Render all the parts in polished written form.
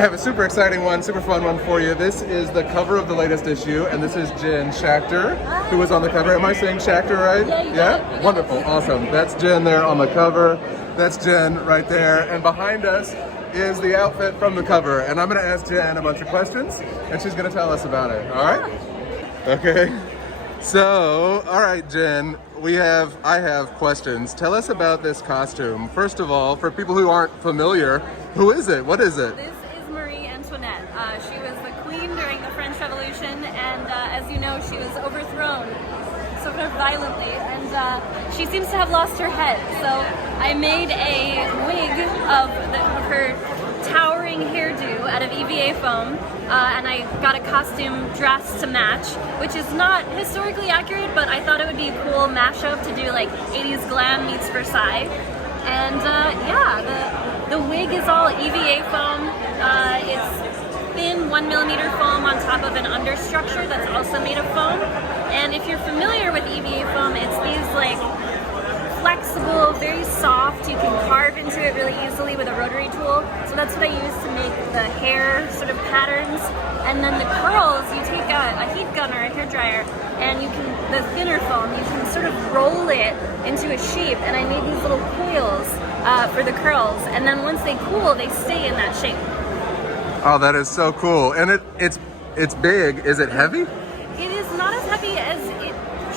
I have a super exciting one, super fun one for you. This is the cover of the latest issue, and this is Jen Schachter, who was on the cover. Am I saying Schachter right? Yeah? Wonderful, awesome. That's Jen there on the cover. That's Jen right there. And behind us is the outfit from the cover. And I'm gonna ask Jen a bunch of questions, and she's gonna tell us about it, all right? Okay. So, all right, Jen, I have questions. Tell us about this costume. First of all, for people who aren't familiar, who is it? What is it? This is Antoinette. She was the queen during the French Revolution, and as you know, she was overthrown sort of violently, and she seems to have lost her head. So I made a wig of her towering hairdo out of EVA foam, and I got a costume dress to match, which is not historically accurate, but I thought it would be a cool mashup to do like 80s glam meets Versailles. And yeah, the wig is all EVA foam. It's thin 1mm foam on top of an understructure that's also made of foam. And if you're familiar with EVA foam, it's these like flexible, very soft. You can carve into it really easily with a rotary tool. So that's what I use to make the hair sort of patterns. And then the curls, you take a heat gun or a hairdryer, and you can, the thinner foam, you can sort of roll it into a shape. And I made these little coils for the curls. And then once they cool, they stay in that shape. Oh, that is so cool. And it's big. Is it heavy? It is not as heavy as it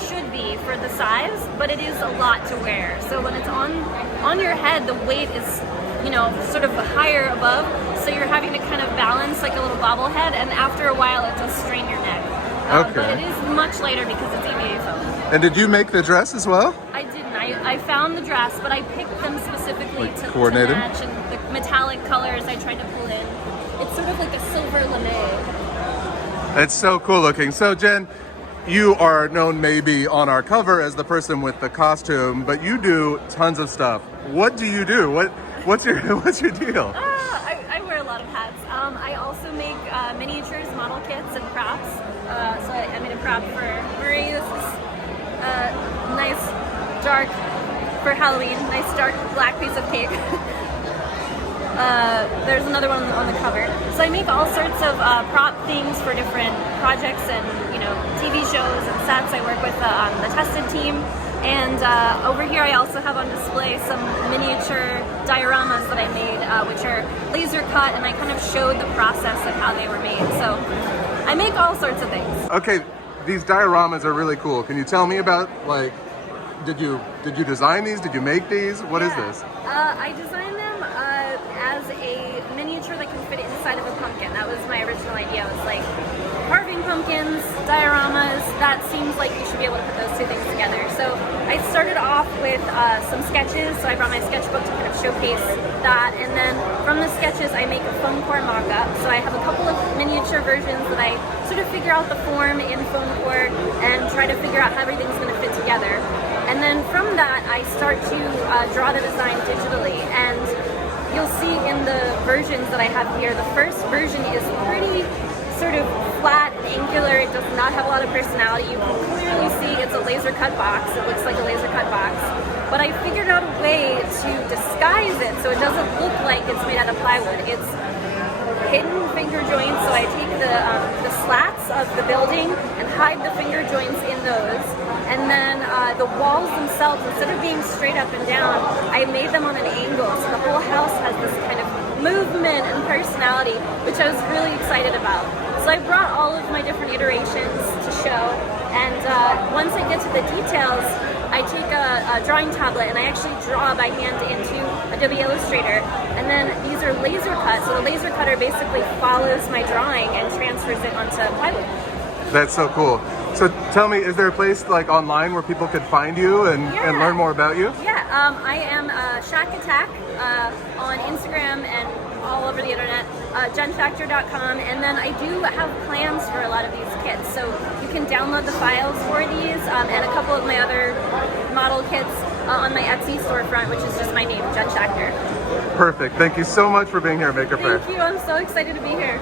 should be for the size, but it is a lot to wear. So when it's on your head, the weight is, you know, sort of higher above, so you're having to kind of balance like a little bobblehead, and after a while it does strain your neck. Okay. But it is much lighter because it's EVA foam. And did you make the dress as well? I didn't. I found the dress, but I picked them specifically Like to match, and the metallic colors I tried to pull in. It's sort of like a silver lame. It's so cool looking. So Jen, you are known maybe on our cover as the person with the costume, but you do tons of stuff. What do you do? What's your deal? I wear a lot of hats. I also make miniatures, model kits, and props. So I made a prop for Marie. This is nice dark for Halloween. Nice dark black piece of cake. There's another one on the cover. So I make all sorts of prop things for different projects and, you know, TV shows and sets. I work with the Tested team. And over here I also have on display some miniature dioramas that I made, which are laser cut, and I kind of showed the process of how they were made. So I make all sorts of things. Okay, these dioramas are really cool. Can you tell me about, like, did you design these? Did you make these? What is this? I designed them as a miniature that can fit inside of a pumpkin. That was my original idea. It was like carving pumpkins, dioramas. That seems like you should be able to put those two things together. So I started off with some sketches. So I brought my sketchbook to kind of showcase that. And then from the sketches, I make a foam core mock-up. So I have a couple of miniature versions that I sort of figure out the form in foam core and try to figure out how everything's going to fit together. And then from that, I start to draw the design digitally. And you'll see in the versions that I have here, the first version is pretty sort of flat and angular. It does not have a lot of personality. You can clearly see it's a laser cut box. It looks like a laser cut box. But I figured out a way to disguise it so it doesn't look like it's made out of plywood. It's hidden finger joints, so I take the slats of the building and hide the finger joints in those. And then the walls themselves, instead of being straight up and down, I made them on an angle. So the whole house has this kind of movement and personality, which I was really excited about. So I brought all of my different iterations to show. And once I get to the details, I take a drawing tablet and I actually draw by hand into Adobe Illustrator. And then these are laser cut. So the laser cutter basically follows my drawing and transfers it onto plywood. That's so cool. So tell me, is there a place like online where people could find you and learn more about you? Yeah, I am Schachter on Instagram and all over the internet, jenschachter.com, and then I do have plans for a lot of these kits. So you can download the files for these and a couple of my other model kits on my Etsy storefront, which is just my name, Jen Schachter. Perfect. Thank you so much for being here at Maker Faire. Thank you. I'm so excited to be here.